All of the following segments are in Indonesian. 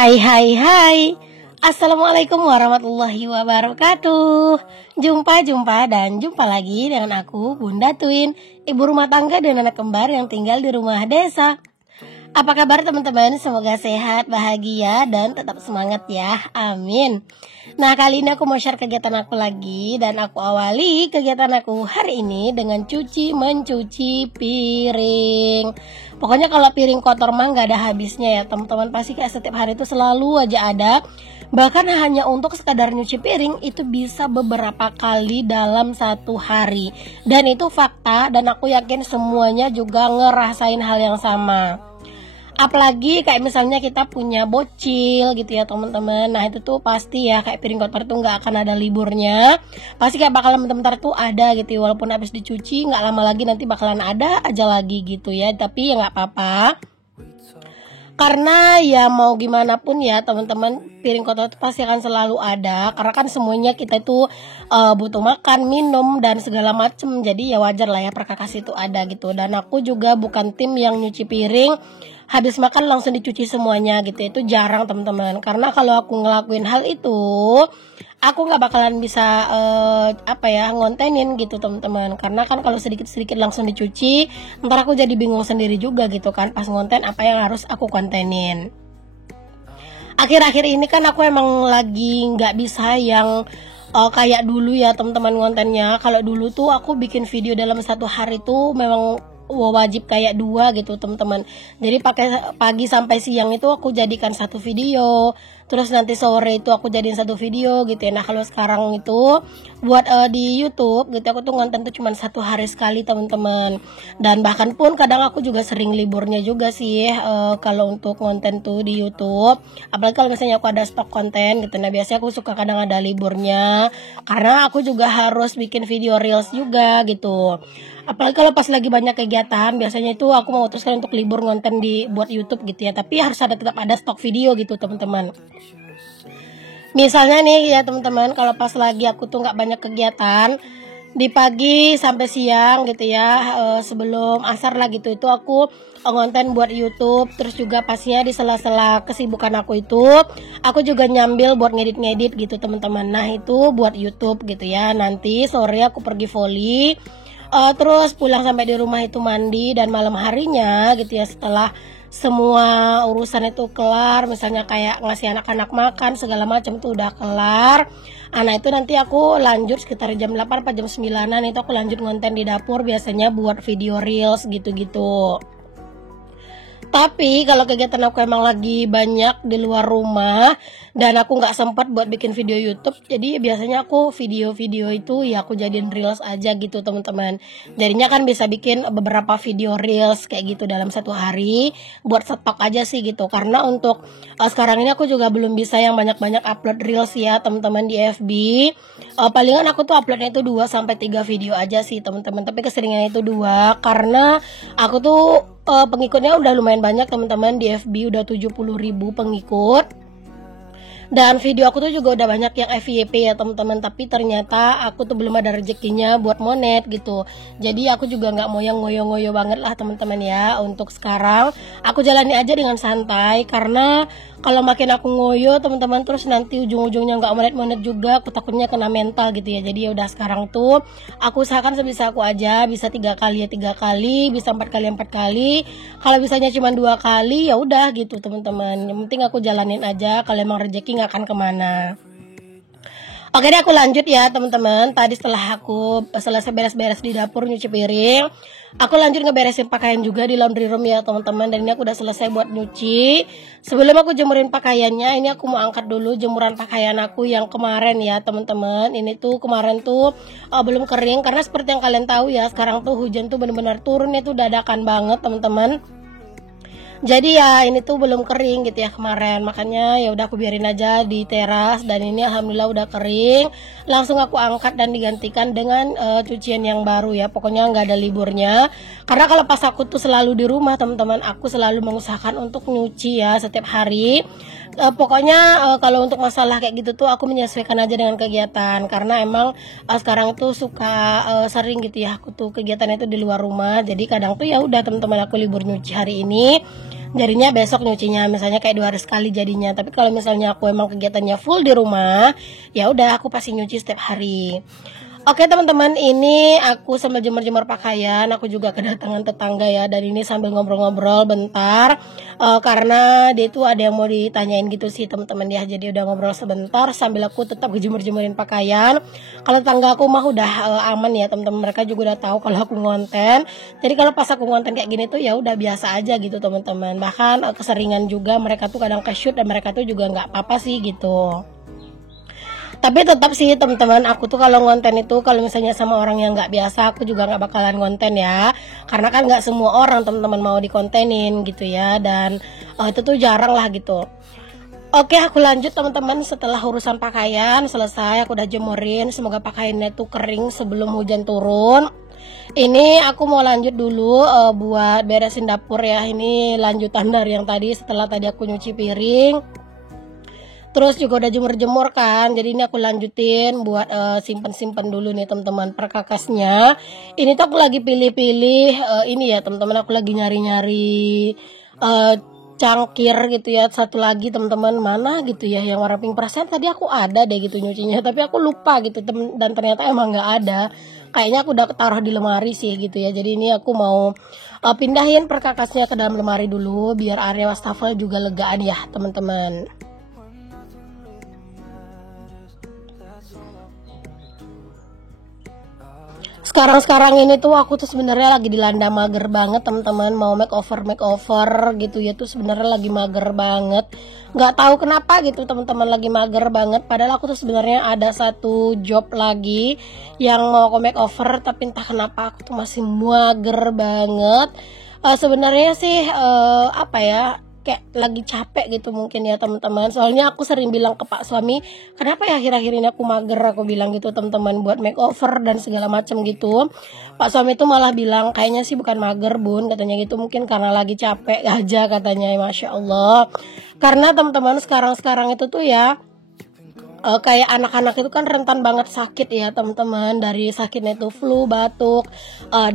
Hai hai hai. Assalamualaikum warahmatullahi wabarakatuh. Jumpa lagi dengan aku Bunda Twin, ibu rumah tangga dan anak kembar yang tinggal di rumah desa. Apa kabar teman-teman? Semoga sehat, bahagia, dan tetap semangat ya. Amin. Nah, kali ini aku mau share kegiatan aku lagi. Dan aku awali kegiatan aku hari ini dengan mencuci piring. Pokoknya kalau piring kotor mah gak ada habisnya ya teman-teman. Pasti kayak setiap hari itu selalu aja ada. Bahkan hanya untuk sekadar nyuci piring itu bisa beberapa kali dalam satu hari. Dan itu fakta, dan aku yakin semuanya juga ngerasain hal yang sama. Apalagi kayak misalnya kita punya bocil gitu ya teman-teman. Nah itu tuh pasti ya kayak piring kotor tuh nggak akan ada liburnya. Pasti kayak bakalan bentar-bentar tuh ada gitu ya. Walaupun habis dicuci nggak lama lagi nanti bakalan ada aja lagi gitu ya. Tapi ya nggak apa-apa. Karena ya mau gimana pun ya teman-teman, piring kotor itu pasti akan selalu ada. Karena kan semuanya kita itu butuh makan, minum, dan segala macem. Jadi ya wajar lah ya perkakas itu ada gitu. Dan aku juga bukan tim yang nyuci piring habis makan langsung dicuci semuanya gitu. Itu jarang teman-teman. Karena kalau aku ngelakuin hal itu, aku nggak bakalan bisa ngontenin gitu teman-teman. Karena kan kalau sedikit-sedikit langsung dicuci, ntar aku jadi bingung sendiri juga gitu kan pas ngonten apa yang harus aku kontenin. Akhir-akhir ini kan aku emang lagi nggak bisa yang kayak dulu ya teman-teman ngontennya. Kalau dulu tuh aku bikin video dalam satu hari tuh memang wajib kayak 2 gitu teman-teman. Jadi pakai pagi sampai siang itu aku jadikan satu video, terus nanti sore itu aku jadiin satu video gitu ya. Nah kalau sekarang itu buat di YouTube gitu aku tuh konten tuh cuma satu hari sekali teman-teman. Dan bahkan pun kadang aku juga sering liburnya juga sih kalau untuk konten tuh di YouTube. Apalagi kalau misalnya aku ada stok konten gitu. Nah biasanya aku suka kadang ada liburnya karena aku juga harus bikin video reels juga gitu. Apalagi kalau pas lagi banyak kegiatan, biasanya itu aku memutuskan untuk libur ngonten buat YouTube gitu ya. Tapi harus tetap ada stok video gitu teman-teman. Misalnya nih ya teman-teman, kalau pas lagi aku tuh nggak banyak kegiatan, di pagi sampai siang gitu ya, sebelum asar lah gitu, itu aku ngonten buat YouTube. Terus juga pastinya di sela-sela kesibukan aku itu, aku juga nyambil buat ngedit-ngedit gitu teman-teman. Nah itu buat YouTube gitu ya. Nanti sore aku pergi volley. Terus pulang sampai di rumah itu mandi, dan malam harinya gitu ya setelah semua urusan itu kelar, misalnya kayak ngasih anak-anak makan segala macam itu udah kelar. Nah itu nanti aku lanjut sekitar jam 8 atau jam 9-an itu aku lanjut ngonten di dapur biasanya buat video reels gitu-gitu. Tapi kalau kegiatan aku emang lagi banyak di luar rumah dan aku nggak sempat buat bikin video YouTube, jadi biasanya aku video-video itu ya aku jadiin reels aja gitu teman-teman. Jadinya kan bisa bikin beberapa video reels kayak gitu dalam satu hari buat stok aja sih gitu. Karena untuk sekarang ini aku juga belum bisa yang banyak-banyak upload reels ya teman-teman di FB. Palingan aku tuh uploadnya itu 2-3 video aja sih teman-teman. Tapi keseringan itu 2 karena aku tuh pengikutnya udah lumayan banyak teman-teman. Di FB udah 70.000 pengikut. Dan video aku tuh juga udah banyak yang FYP ya teman-teman. Tapi ternyata aku tuh belum ada rezekinya buat monet gitu. Jadi aku juga gak mau yang ngoyo-ngoyo banget lah teman-teman ya. Untuk sekarang aku jalani aja dengan santai. Karena kalau makin aku ngoyo teman-teman, terus nanti ujung-ujungnya gak monet-monet juga, aku takutnya kena mental gitu ya. Jadi ya udah sekarang tuh aku usahakan sebisa aku aja. Bisa 3 kali ya 3 kali, bisa 4 kali 4 kali. Kalau bisanya cuma 2 kali ya udah gitu teman-teman. Yang penting aku jalanin aja. Kalau emang rezeki gak akan kemana. Oke deh, aku lanjut ya teman-teman. Tadi setelah aku selesai beres-beres di dapur nyuci piring, aku lanjut ngeberesin pakaian juga di laundry room ya teman-teman. Dan ini aku udah selesai buat nyuci. Sebelum aku jemurin pakaiannya, ini aku mau angkat dulu jemuran pakaian aku yang kemarin ya teman-teman. Ini tuh kemarin tuh belum kering karena seperti yang kalian tahu ya, sekarang tuh hujan tuh benar-benar turun itu dadakan banget teman-teman. Jadi ya ini tuh belum kering gitu ya kemarin, makanya ya udah aku biarin aja di teras. Dan ini alhamdulillah udah kering, langsung aku angkat dan digantikan dengan cucian yang baru ya. Pokoknya nggak ada liburnya, karena kalau pas aku tuh selalu di rumah teman-teman, aku selalu mengusahakan untuk nyuci ya setiap hari. Pokoknya kalau untuk masalah kayak gitu tuh aku menyesuaikan aja dengan kegiatan. Karena emang sekarang tuh suka sering gitu ya aku tuh kegiatannya itu di luar rumah. Jadi kadang tuh ya udah teman-teman aku libur nyuci hari ini, Jadinya besok nyucinya misalnya kayak 2 hari sekali jadinya. Tapi kalau misalnya aku emang kegiatannya full di rumah, ya udah aku pasti nyuci setiap hari. Oke teman-teman, ini aku sambil jemur-jemur pakaian, aku juga kedatangan tetangga ya, dan ini sambil ngobrol-ngobrol bentar, karena dia itu ada yang mau ditanyain gitu sih teman-teman ya, jadi udah ngobrol sebentar sambil aku tetap jemur-jemurin pakaian. Kalau tetangga aku mah udah aman ya teman-teman, mereka juga udah tahu kalau aku ngonten, jadi kalau pas aku ngonten kayak gini tuh ya udah biasa aja gitu teman-teman. Bahkan keseringan juga mereka tuh kadang ke-shoot dan mereka tuh juga nggak apa-apa sih gitu. Tapi tetap sih teman-teman, aku tuh kalau ngonten itu kalau misalnya sama orang yang nggak biasa, aku juga nggak bakalan ngonten ya, karena kan nggak semua orang teman-teman mau dikontenin gitu ya, dan itu tuh jarang lah gitu. Oke, aku lanjut teman-teman. Setelah urusan pakaian selesai, aku udah jemurin, semoga pakaiannya tuh kering sebelum hujan turun. Ini aku mau lanjut dulu buat beresin dapur ya. Ini lanjutan dari yang tadi, setelah tadi aku nyuci piring, terus juga udah jemur-jemur kan, jadi ini aku lanjutin buat simpen-simpen dulu nih teman-teman perkakasnya. Ini tuh aku lagi pilih-pilih ini ya teman-teman, aku lagi nyari-nyari cangkir gitu ya. Satu lagi teman-teman, mana gitu ya yang warna pink, perasaan tadi aku ada deh gitu nyucinya, tapi aku lupa gitu dan ternyata emang nggak ada. Kayaknya aku udah taruh di lemari sih gitu ya. Jadi ini aku mau pindahin perkakasnya ke dalam lemari dulu biar area wastafel juga legaan ya teman-teman. Sekarang ini tuh aku tuh sebenarnya lagi dilanda mager banget teman-teman, mau makeover gitu ya, tuh sebenarnya lagi mager banget. Nggak tahu kenapa gitu teman-teman, lagi mager banget, padahal aku tuh sebenarnya ada satu job lagi yang mau aku makeover, tapi entah kenapa aku tuh masih mager banget. Sebenarnya sih apa ya, kayak lagi capek gitu mungkin ya teman-teman. Soalnya aku sering bilang ke Pak suami, kenapa ya akhir-akhir ini aku mager, aku bilang gitu teman-teman, buat makeover dan segala macam gitu. Pak suami itu malah bilang kayaknya sih bukan mager bun, katanya gitu, mungkin karena lagi capek aja katanya. Masya Allah, karena teman-teman sekarang itu tuh ya kayak anak-anak itu kan rentan banget sakit ya teman-teman, dari sakitnya itu flu, batuk,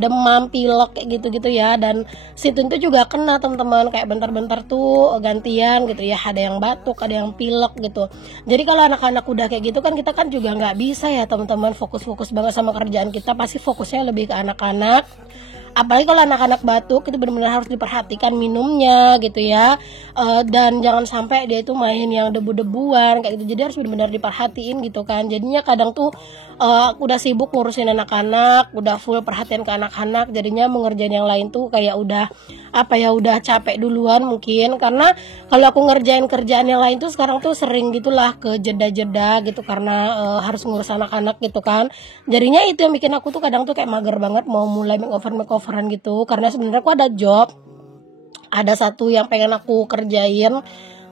demam, pilek kayak gitu-gitu ya. Dan situ itu juga kena teman-teman, kayak bentar-bentar tuh gantian gitu ya, ada yang batuk, ada yang pilek gitu. Jadi kalau anak-anak udah kayak gitu kan, kita kan juga nggak bisa ya teman-teman fokus-fokus banget sama kerjaan kita, pasti fokusnya lebih ke anak-anak. Apalagi kalau anak-anak batuk, itu benar-benar harus diperhatikan minumnya gitu ya. Dan jangan sampai dia itu main yang debu-debuan kayak gitu, jadi harus benar-benar diperhatiin gitu kan. Jadinya kadang tuh udah sibuk ngurusin anak-anak, udah full perhatian ke anak-anak, jadinya mengerjain yang lain tuh kayak udah apa ya, udah capek duluan mungkin. Karena kalau aku ngerjain kerjaan yang lain tuh sekarang tuh sering gitulah ke jeda-jeda gitu, karena harus ngurus anak-anak gitu kan. Jadinya itu yang bikin aku tuh kadang tuh kayak mager banget mau mulai makeoveran gitu. Karena sebenarnya aku ada job, ada satu yang pengen aku kerjain,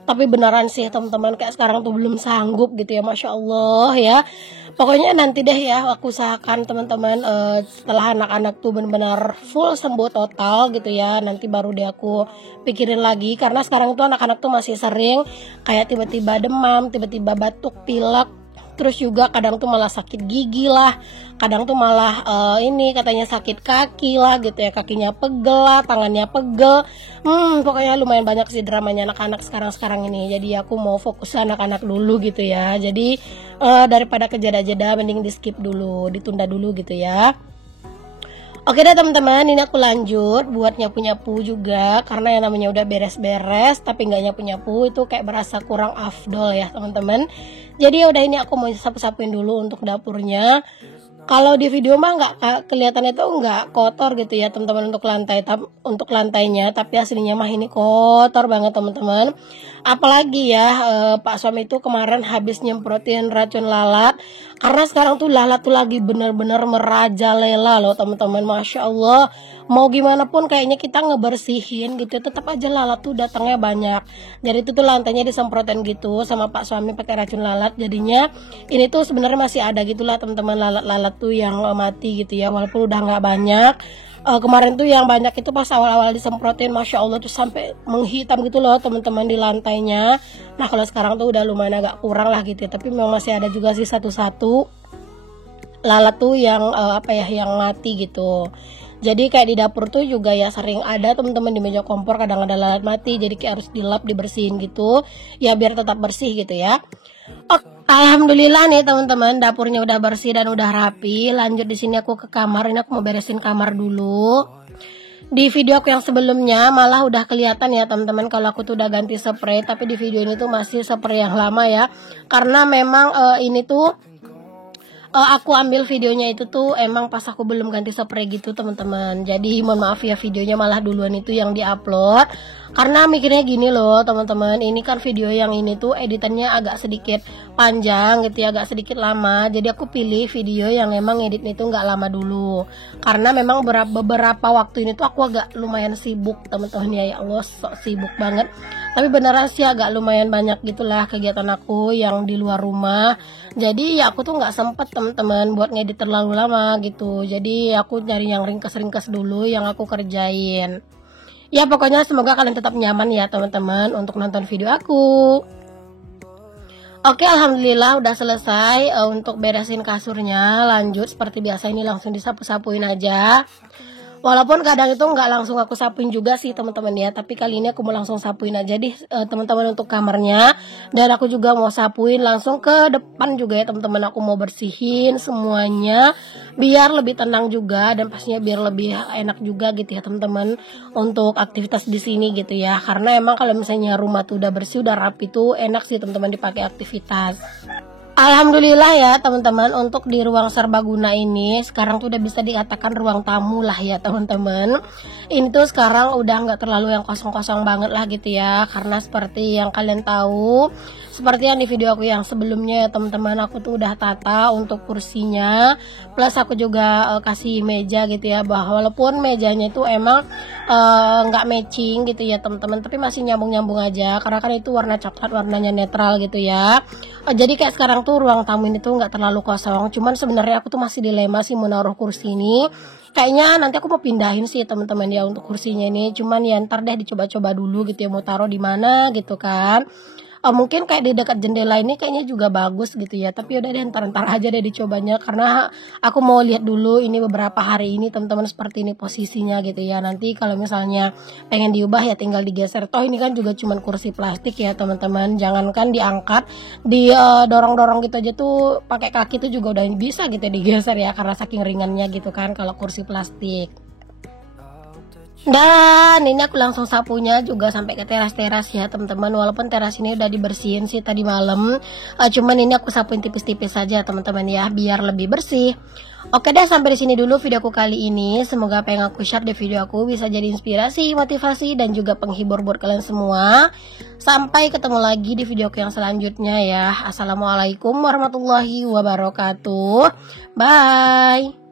tapi beneran sih teman-teman kayak sekarang tuh belum sanggup gitu ya. Masya Allah ya, pokoknya nanti deh ya aku usahakan teman-teman, setelah anak-anak tuh benar-benar full sembuh total gitu ya, nanti baru deh aku pikirin lagi. Karena sekarang tuh anak-anak tuh masih sering kayak tiba-tiba demam, tiba-tiba batuk, pilek, terus juga kadang tuh malah sakit gigi lah, kadang tuh malah ini katanya sakit kaki lah gitu ya, kakinya pegel lah, tangannya pegel. Pokoknya lumayan banyak sih dramanya anak-anak sekarang ini. Jadi aku mau fokus anak-anak dulu gitu ya. Jadi daripada kejeda-jeda mending di skip dulu, ditunda dulu gitu ya. Oke deh teman-teman, ini aku lanjut buat nyapu-nyapu juga, karena yang namanya udah beres-beres tapi nggak nyapu-nyapu itu kayak berasa kurang afdol ya teman-teman. Jadi ya udah, ini aku mau sapu-sapuin dulu untuk dapurnya. Kalau di video mah nggak kelihatannya tuh nggak kotor gitu ya teman-teman untuk lantainya, tapi aslinya mah ini kotor banget teman-teman. Apalagi ya Pak suami itu kemarin habis nyemprotin racun lalat, karena sekarang tuh lalat tuh lagi bener-bener merajalela loh teman-teman. Masya Allah, mau gimana pun kayaknya kita ngebersihin gitu, tetap aja lalat tuh datangnya banyak. Jadi itu tuh lantainya disemprotin gitu sama Pak suami pakai racun lalat. Jadinya ini tuh sebenarnya masih ada gitulah teman-teman, lalat-lalat tuh yang mati gitu ya, walaupun udah nggak banyak. Kemarin tuh yang banyak itu pas awal-awal disemprotin, Masya Allah tuh sampai menghitam gitu loh teman-teman di lantainya. Nah kalau sekarang tuh udah lumayan agak kurang lah gitu ya, tapi memang masih ada juga sih satu-satu lalat tuh yang apa ya, yang mati gitu. Jadi kayak di dapur tuh juga ya sering ada teman-teman di meja kompor kadang ada lalat mati, jadi kayak harus dilap dibersihin gitu ya biar tetap bersih gitu ya. Alhamdulillah nih teman-teman, dapurnya udah bersih dan udah rapi. Lanjut di sini aku ke kamar, ini aku mau beresin kamar dulu. Di video aku yang sebelumnya malah udah kelihatan ya teman-teman kalau aku tuh udah ganti spray, tapi di video ini tuh masih spray yang lama ya. Karena memang ini tuh aku ambil videonya itu tuh emang pas aku belum ganti spray gitu teman-teman. Jadi mohon maaf ya, videonya malah duluan itu yang diupload. Karena mikirnya gini loh teman-teman, ini kan video yang ini tuh editannya agak sedikit panjang gitu ya, agak sedikit lama. Jadi aku pilih video yang emang editnya itu nggak lama dulu. Karena memang beberapa waktu ini tuh aku agak lumayan sibuk teman-teman ya Allah, sibuk banget. Tapi beneran sih agak lumayan banyak gitulah kegiatan aku yang di luar rumah. Jadi ya aku tuh nggak sempet teman-teman buat ngedit terlalu lama gitu. Jadi aku nyari yang ringkes-ringkes dulu yang aku kerjain. Ya pokoknya semoga kalian tetap nyaman ya teman-teman untuk nonton video aku. Oke, alhamdulillah udah selesai untuk beresin kasurnya. Lanjut seperti biasa ini langsung disapu-sapuin aja. Walaupun kadang itu nggak langsung aku sapuin juga sih teman-teman ya, tapi kali ini aku mau langsung sapuin aja deh teman-teman untuk kamarnya. Dan aku juga mau sapuin langsung ke depan juga ya teman-teman, aku mau bersihin semuanya biar lebih tenang juga dan pastinya biar lebih enak juga gitu ya teman-teman untuk aktivitas di sini gitu ya. Karena emang kalau misalnya rumah tuh udah bersih udah rapi tuh enak sih teman-teman dipakai aktivitas. Alhamdulillah ya teman-teman, untuk di ruang serbaguna ini sekarang tuh udah bisa dikatakan ruang tamu lah ya teman-teman. Ini tuh sekarang udah nggak terlalu yang kosong-kosong banget lah gitu ya, karena seperti yang kalian tahu, seperti yang di video aku yang sebelumnya ya teman-teman, aku tuh udah tata untuk kursinya, plus aku juga kasih meja gitu ya, bahwa walaupun mejanya itu emang nggak matching gitu ya teman-teman, tapi masih nyambung-nyambung aja karena kan itu warna coklat, warnanya netral gitu ya. Jadi kayak sekarang tuh ruang tamu ini tuh nggak terlalu kosong, cuman sebenarnya aku tuh masih dilema sih mau naruh kursi ini. Kayaknya nanti aku mau pindahin sih teman-teman ya untuk kursinya ini, cuman ya ntar deh dicoba-coba dulu gitu ya mau taruh di mana gitu kan. Mungkin kayak di dekat jendela ini kayaknya juga bagus gitu ya, tapi udah deh ntar aja deh dicobanya, karena aku mau lihat dulu ini beberapa hari ini teman-teman seperti ini posisinya gitu ya. Nanti kalau misalnya pengen diubah ya tinggal digeser, toh ini kan juga cuman kursi plastik ya teman-teman, jangankan diangkat, di dorong-dorong gitu aja tuh pakai kaki tuh juga udah bisa gitu digeser ya, karena saking ringannya gitu kan kalau kursi plastik. Dan ini aku langsung sapunya juga sampai ke teras-teras ya teman-teman. Walaupun teras ini udah dibersihin sih tadi malam, cuman ini aku sapuin tipis-tipis saja teman-teman ya, biar lebih bersih. Oke deh, sampai di sini dulu videoku kali ini. Semoga apa yang aku share di video aku bisa jadi inspirasi, motivasi, dan juga penghibur buat kalian semua. Sampai ketemu lagi di videoku yang selanjutnya ya. Assalamualaikum warahmatullahi wabarakatuh. Bye.